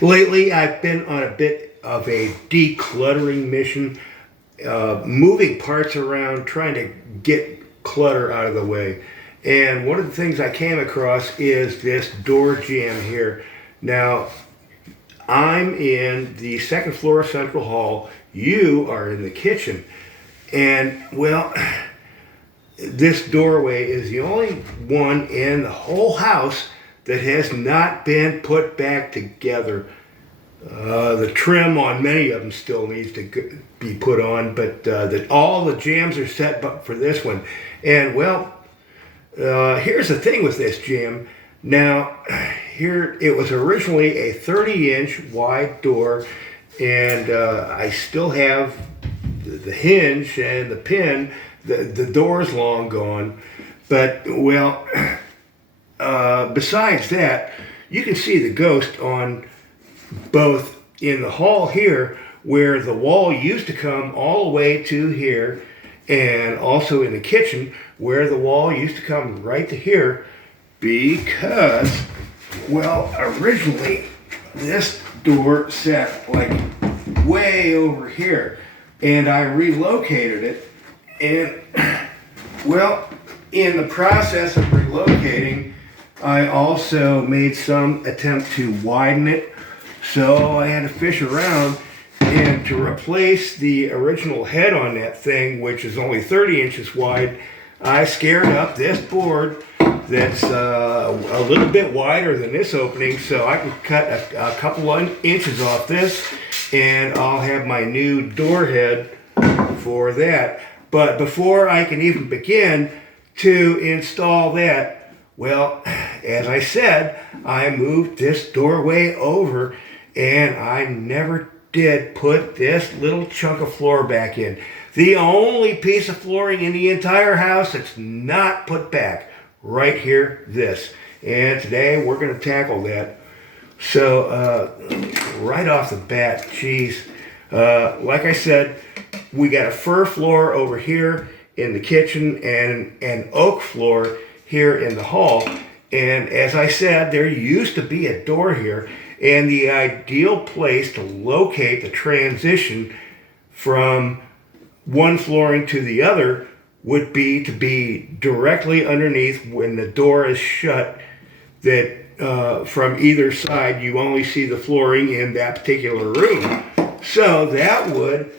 Lately, I've been on a bit of a decluttering mission, moving parts around, trying to get clutter out of the way. And one of the things I came across is this door jamb here. Now, I'm in the second floor of Central Hall. You are in the kitchen. And, well, this doorway is the only one in the whole house that has not been put back together. The trim on many of them still needs to be put on, but all the jambs are set up for this one. And well, here's the thing with this jamb. Now, here it was originally a 30-inch wide door, and I still have the hinge and the pin. The door's long gone, but well, besides that, you can see the ghost on both in the hall here, where the wall used to come all the way to here, and also in the kitchen, where the wall used to come right to here, because, well, originally this door sat like way over here, and I relocated it, and well, in the process of relocating, I also made some attempt to widen it, so I had to fish around, and to replace the original head on that thing, which is only 30 inches wide, I scared up this board that's a little bit wider than this opening, so I can cut a couple inches off this, and I'll have my new door head for that. But before I can even begin to install that, well, as I said, I moved this doorway over, and I never did put this little chunk of floor back in. The only piece of flooring in the entire house that's not put back, right here, this. And today we're going to tackle that. So, right off the bat, geez, like I said, we got a fir floor over here in the kitchen and an oak floor here in the hall. And as I said, there used to be a door here, and the ideal place to locate the transition from one flooring to the other would be to be directly underneath when the door is shut, that from either side you only see the flooring in that particular room. So that would,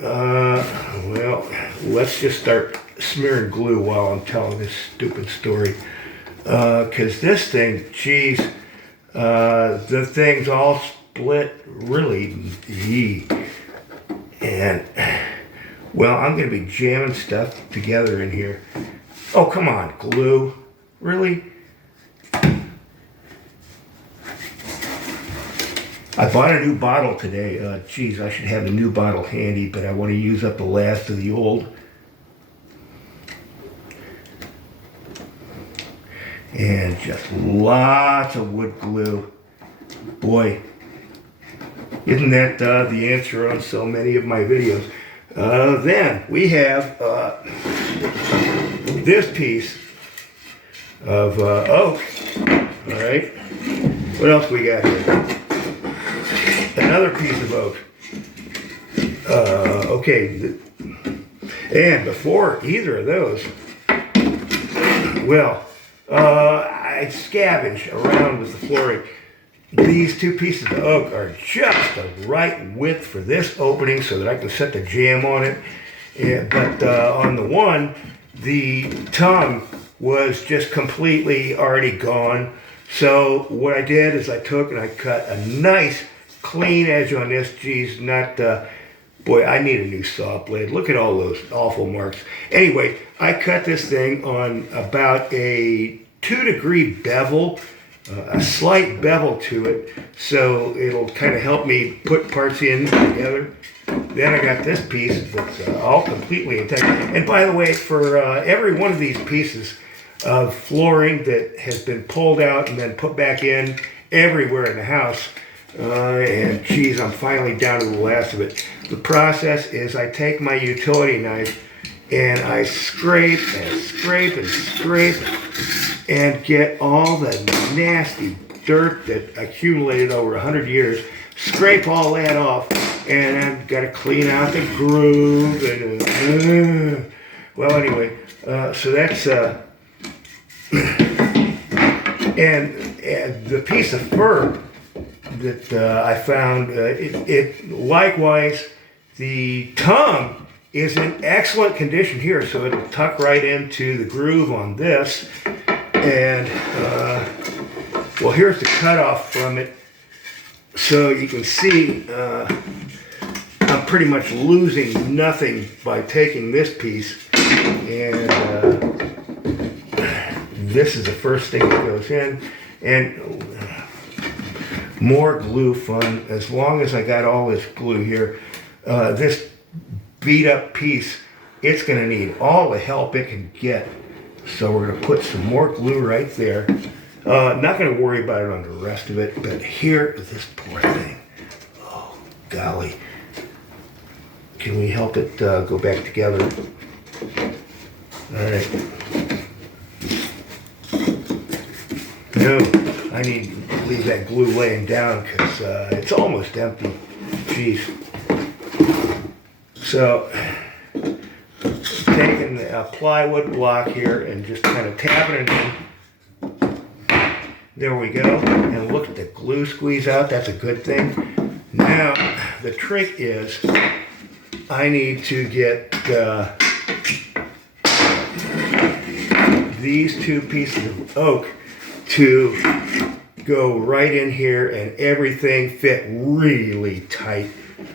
well, let's just start smearing glue while I'm telling this stupid story. Because this thing, geez, the thing's all split really yee. And, well, I'm going to be jamming stuff together in here. Oh, come on, glue. Really? I bought a new bottle today. Geez, I should have the new bottle handy, but I want to use up the last of the old. And just lots of wood glue. Boy, isn't that the answer on so many of my videos? Then we have this piece of oak. All right. What else we got here? Another piece of oak. Okay. And before either of those, well, I scavenged around with the flooring. These two pieces of oak are just the right width for this opening so that I can set the jamb on it. But on the one, the tongue was just completely already gone. So what I did is I took and I cut a nice clean edge on this. Geez, not, boy, I need a new saw blade. Look at all those awful marks. Anyway, I cut this thing on about a 2-degree bevel, a slight bevel to it, so it'll kind of help me put parts in together. Then I got this piece that's all completely intact. And by the way, for every one of these pieces of flooring that has been pulled out and then put back in everywhere in the house, and geez, I'm finally down to the last of it. The process is I take my utility knife and I scrape and scrape and scrape and get all the nasty dirt that accumulated over 100 years, scrape all that off, and I've got to clean out the groove. And well, anyway, so that's and the piece of fur that I found, it likewise, the tongue is in excellent condition here, so it'll tuck right into the groove on this. And well, here's the cutoff from it, so you can see I'm pretty much losing nothing by taking this piece. And this is the first thing that goes in, and more glue fun. As long as I got all this glue here, this beat up piece, it's going to need all the help it can get. So we're going to put some more glue right there. Not going to worry about it on the rest of it, but here, this poor thing. Oh, golly. Can we help it go back together? All right. No, I need to leave that glue laying down because it's almost empty. Jeez. So, taking a plywood block here and just kind of tapping it in. There we go. And look at the glue squeeze out. That's a good thing. Now, the trick is I need to get these two pieces of oak to go right in here and everything fit really tight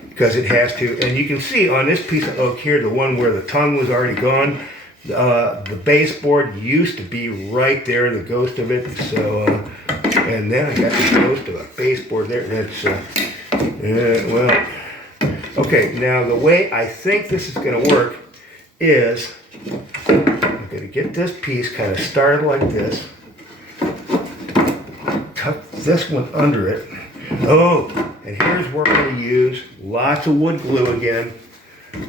because it has to. And you can see on this piece of oak here, the one where the tongue was already gone, the baseboard used to be right there, the ghost of it. So, and then I got the ghost of a baseboard there. That's, well, okay, now the way I think this is going to work is I'm going to get this piece kind of started like this. Tuck this one under it. Oh, and here's where we're going to use lots of wood glue again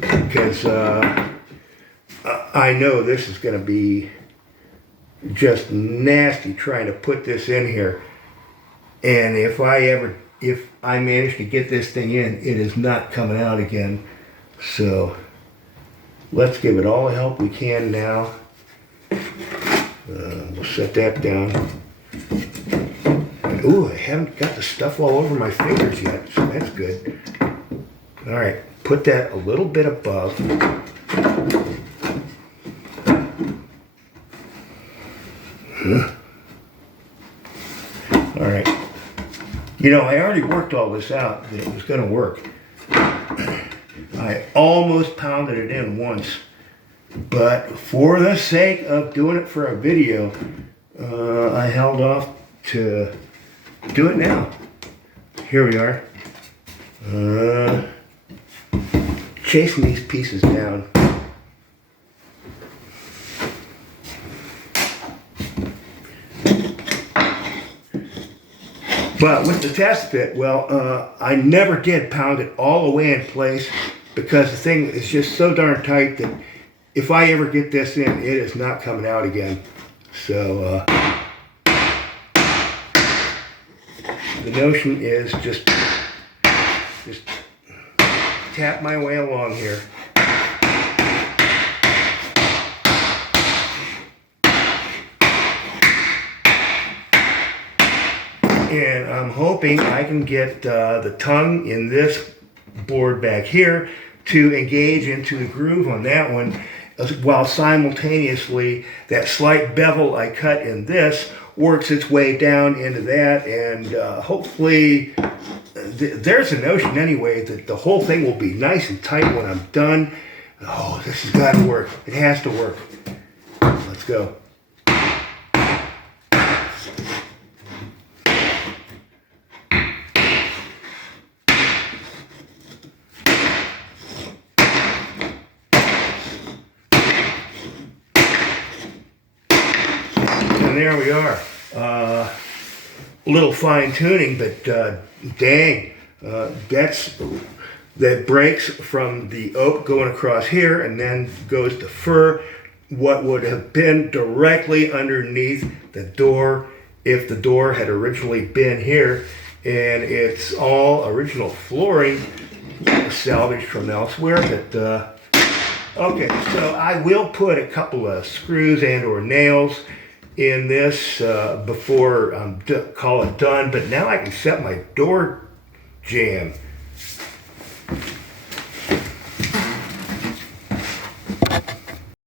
because I know this is going to be just nasty trying to put this in here. And if I manage to get this thing in, it is not coming out again. So let's give it all the help we can now. We'll set that down. Ooh, I haven't got the stuff all over my fingers yet, so that's good. All right, put that a little bit above. All right. You know, I already worked all this out that it was going to work. I almost pounded it in once, but for the sake of doing it for a video, I held off to do it now. Here we are. Chasing these pieces down. But with the test bit, well, I never did pound it all the way in place because the thing is just so darn tight that if I ever get this in, it is not coming out again. So, the notion is just tap my way along here. And I'm hoping I can get the tongue in this board back here to engage into the groove on that one, while simultaneously that slight bevel I cut in this works its way down into that, and hopefully there's a notion anyway that the whole thing will be nice and tight when I'm done. Oh, this has got to work. It has to work. Let's go. And there we are. A little fine tuning, but dang, that breaks from the oak going across here and then goes to fir. What would have been directly underneath the door if the door had originally been here, and it's all original flooring salvaged from elsewhere. But okay, so I will put a couple of screws and or nails in this before call it done. But now I can set my door jamb